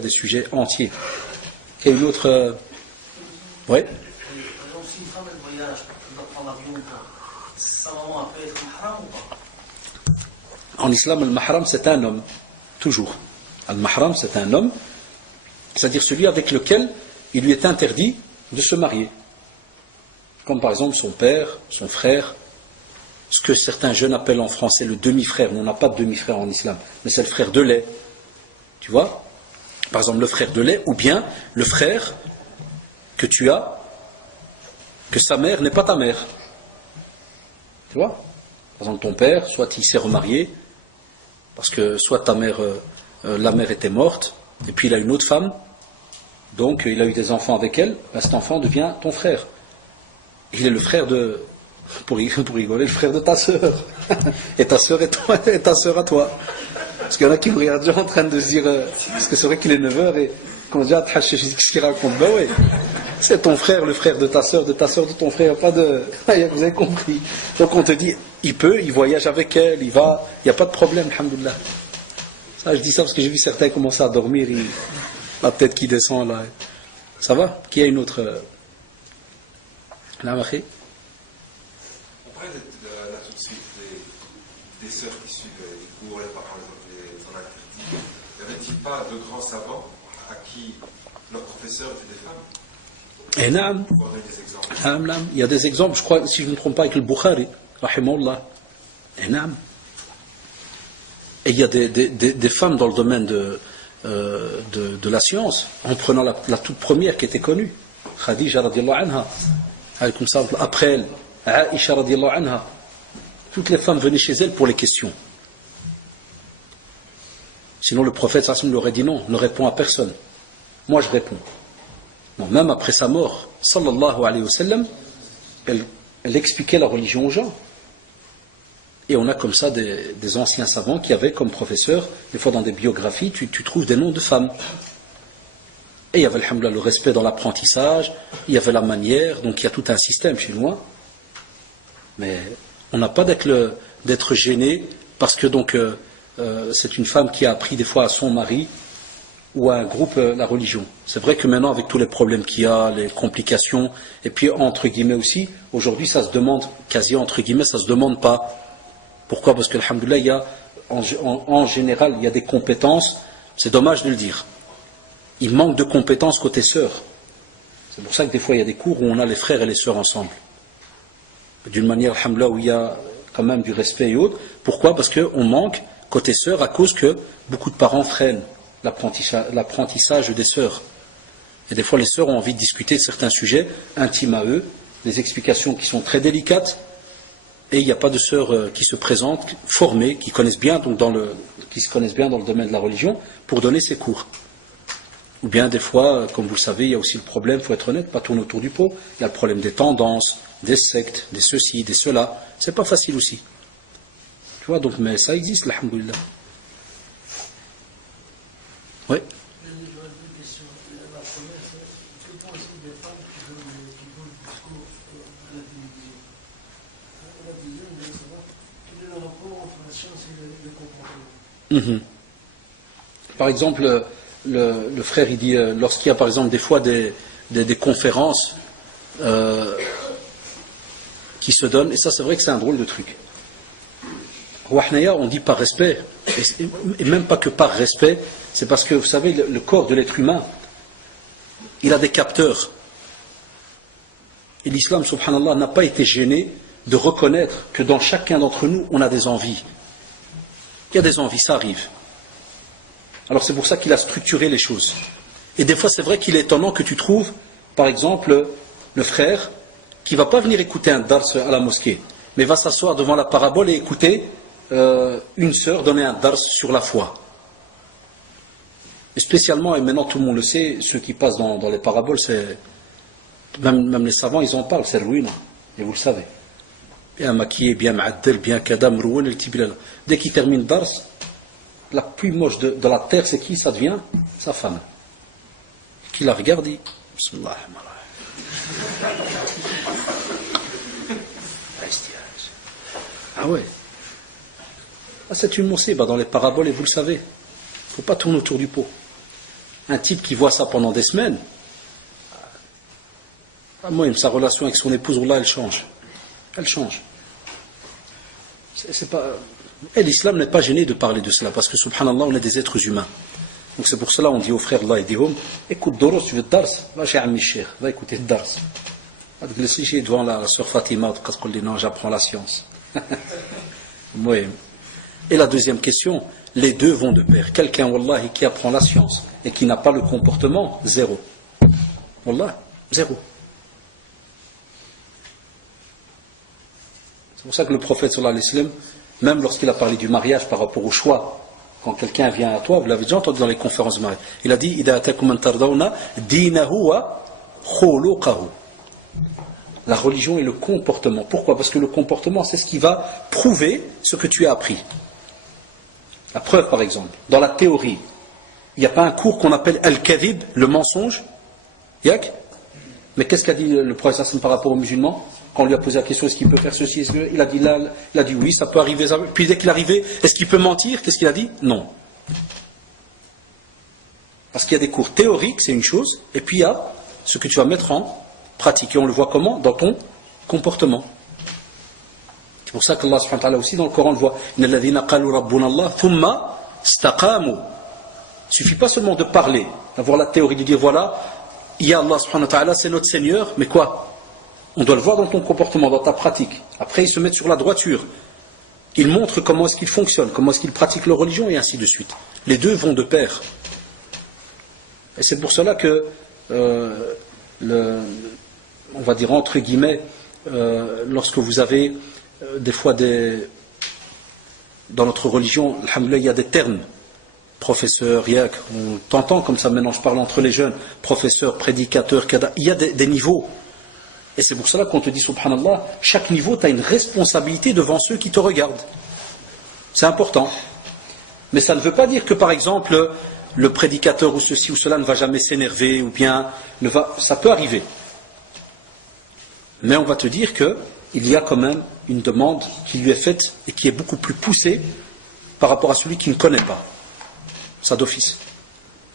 des sujets entiers. Il y a une autre... Oui. Par exemple, si une femme elle voyage, elle doit prendre l'avion ou pas, sa maman peut être mahram ou pas? En islam, le mahram c'est un homme, toujours. Le mahram c'est un homme, c'est-à-dire celui avec lequel il lui est interdit de se marier. Comme par exemple son père, son frère, ce que certains jeunes appellent en français le demi-frère. On n'a pas de demi-frère en islam, mais c'est le frère de lait. Tu vois? Par exemple, le frère de lait, ou bien le frère que tu as, que sa mère n'est pas ta mère. Tu vois? Par exemple, ton père, soit il s'est remarié, parce que soit ta mère, la mère était morte, et puis il a une autre femme, donc il a eu des enfants avec elle, ben, cet enfant devient ton frère. Il est le frère de, pour rigoler, le frère de ta sœur. Et ta sœur et ta sœur à toi. Parce qu'il y en a qui me regardent déjà en train de se dire, parce que c'est vrai qu'il est 9h et qu'on dit, qu'est-ce qu'il raconte? Ben oui, c'est ton frère, le frère de ta sœur, de ton frère, il n'y a pas de... Vous avez compris. Donc on te dit, il voyage avec elle, il va, il n'y a pas de problème, alhamdoulilah. Ça, je dis ça parce que j'ai vu certains commencer à dormir, la tête qui descend là. Ça va? Qui a une autre... Là, Maché? Après, là tout de suite, des sœurs qui suivent les cours, par exemple, les en activité, n'y avait-il pas de grands savants à qui leurs professeurs étaient des femmes? Et naam. Pour donner des exemples. Il y a des exemples, je crois, si je ne me trompe pas, avec le Bukhari, rahimahullah. Et naam. Et il y a des femmes dans le domaine de la science, en prenant la toute première qui était connue, Khadija radiallahu anha. Comme ça, après elle, Aïcha radiallahu anha. Toutes les femmes venaient chez elle pour les questions. Sinon le prophète sallallahu leur aurait dit non, ne réponds à personne. Moi je réponds. Non, même après sa mort, sallallahu alayhi wa sallam, elle expliquait la religion aux gens. Et on a comme ça des anciens savants qui avaient comme professeur, des fois dans des biographies, tu trouves des noms de femmes. Et il y avait alhamdoulilah, le respect dans l'apprentissage, il y avait la manière, donc il y a tout un système chez nous. Mais on n'a pas d'être gêné parce que donc c'est une femme qui a appris des fois à son mari ou à un groupe la religion. C'est vrai que maintenant avec tous les problèmes qu'il y a, les complications, et puis entre guillemets aussi, aujourd'hui ça se demande, quasi entre guillemets, ça se demande pas. Pourquoi? Parce que alhamdoulilah, il y a en général, il y a des compétences, c'est dommage de le dire. Il manque de compétences côté sœurs. C'est pour ça que des fois il y a des cours où on a les frères et les sœurs ensemble. D'une manière, alhamdoulilah, où il y a quand même du respect et autres. Pourquoi? Parce qu'on manque côté sœurs à cause que beaucoup de parents freinent l'apprentissage des sœurs. Et des fois les sœurs ont envie de discuter de certains sujets intimes à eux, des explications qui sont très délicates, et il n'y a pas de sœurs qui se présentent, formées, qui se connaissent bien dans le domaine de la religion, pour donner ces cours. Ou bien des fois, comme vous le savez, il y a aussi le problème, il faut être honnête, pas tourner autour du pot. Il y a le problème des tendances, des sectes, des ceci, des cela. C'est pas facile aussi. Tu vois, donc, mais ça existe, alhamdoulilah. Oui. Par exemple, le frère il dit, lorsqu'il y a par exemple des fois des conférences qui se donnent, et ça c'est vrai que c'est un drôle de truc. Wahnaya, on dit par respect, et même pas que par respect, c'est parce que vous savez, le corps de l'être humain, il a des capteurs. Et l'islam, subhanallah, n'a pas été gêné de reconnaître que dans chacun d'entre nous, on a des envies. Il y a des envies, ça arrive. Alors c'est pour ça qu'il a structuré les choses. Et des fois c'est vrai qu'il est étonnant que tu trouves, par exemple, le frère qui ne va pas venir écouter un dars à la mosquée, mais va s'asseoir devant la parabole et écouter une sœur donner un dars sur la foi. Et spécialement, et maintenant tout le monde le sait, ceux qui passent dans les paraboles, c'est même les savants ils en parlent, c'est ruine, et vous le savez. Bien maquillé, bien ma'addel, bien kadam, rouane, el tibilala. Dès qu'il termine dars, la plus moche de la terre, c'est qui? Ça devient sa femme. Qui la regarde, dit Bismillah. Ah ouais. Ah, c'est une moussiba dans les paraboles, et vous le savez. Il ne faut pas tourner autour du pot. Un type qui voit ça pendant des semaines, moi, sa relation avec son épouse, là, elle change. Elle change. Et l'islam n'est pas gêné de parler de cela, parce que, subhanallah, on est des êtres humains. Donc c'est pour cela on dit aux frères Allah et dit écoute Doros, tu veux le dars, va chez Ammi Cheikh, va écouter le dars. Va te laisser devant la sœur Fatima, quand on dit non, j'apprends la science. Oui. Et la deuxième question, les deux vont de pair. Quelqu'un, wallahi, qui apprend la science et qui n'a pas le comportement, zéro. Wallah, zéro. C'est pour ça que le prophète sallallahu alayhi wa sallam, même lorsqu'il a parlé du mariage par rapport au choix, quand quelqu'un vient à toi, vous l'avez déjà entendu dans les conférences de mariage, il a dit إِذَا أَتَكُمْ مَنْ تَرْضَوْنَ دِينَهُ وَخُلُقَهُ. La religion et le comportement. Pourquoi? Parce que le comportement, c'est ce qui va prouver ce que tu as appris. La preuve, par exemple, dans la théorie, il n'y a pas un cours qu'on appelle Al-Kadhib, le mensonge. Yak? Mais qu'est-ce qu'a dit le prophète par rapport aux musulmans? Quand on lui a posé la question, est-ce qu'il peut faire ceci? Il a dit là, il a dit oui, ça peut arriver. Puis dès qu'il est arrivé, est-ce qu'il peut mentir? Qu'est-ce qu'il a dit? Non. Parce qu'il y a des cours théoriques, c'est une chose, et puis il y a ce que tu vas mettre en pratique. Et on le voit comment? Dans ton comportement. C'est pour ça qu'Allah subhanahu wa ta'ala aussi dans le Coran le voit. Il ne suffit pas seulement de parler, d'avoir la théorie, de dire voilà, il y a Allah subhanahu wa ta'ala, c'est notre Seigneur, mais quoi? On doit le voir dans ton comportement, dans ta pratique. Après, ils se mettent sur la droiture. Ils montrent comment est-ce qu'ils fonctionnent, comment est-ce qu'ils pratiquent leur religion, et ainsi de suite. Les deux vont de pair. Et c'est pour cela que, on va dire entre guillemets, lorsque vous avez des fois dans notre religion, alhamdoulilah, il y a des termes. Professeur, yak, on t'entend comme ça maintenant, je parle entre les jeunes, professeur, prédicateur, kada. Il y a des niveaux. Et c'est pour cela qu'on te dit, subhanallah, chaque niveau, tu as une responsabilité devant ceux qui te regardent. C'est important. Mais ça ne veut pas dire que, par exemple, le prédicateur ou ceci ou cela ne va jamais s'énerver, ou bien ça peut arriver. Mais on va te dire qu'il y a quand même une demande qui lui est faite et qui est beaucoup plus poussée par rapport à celui qui ne connaît pas. Ça d'office.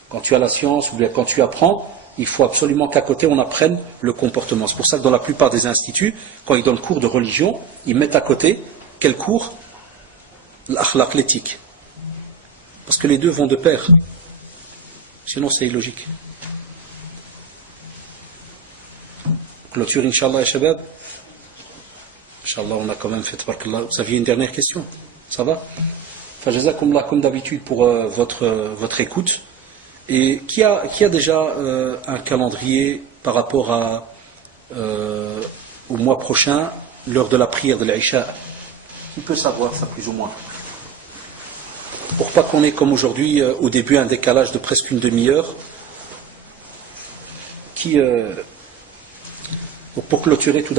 Quand tu as la science ou bien quand tu apprends, il faut absolument qu'à côté on apprenne le comportement. C'est pour ça que dans la plupart des instituts, quand ils donnent cours de religion, ils mettent à côté quel cours? L'akhlaq, l'éthique. Parce que les deux vont de pair. Sinon c'est illogique. Clôture, Inch'Allah, et Shabab. Inch'Allah, on a quand même fait tabarakallah. Vous aviez une dernière question? Ça va? Jazakumullah, comme d'habitude, pour votre écoute. Et qui a déjà un calendrier par rapport au mois prochain, l'heure de la prière de l'Aïcha? Qui peut savoir ça plus ou moins? Pour pas qu'on ait comme aujourd'hui, au début, un décalage de presque une demi-heure, pour clôturer tout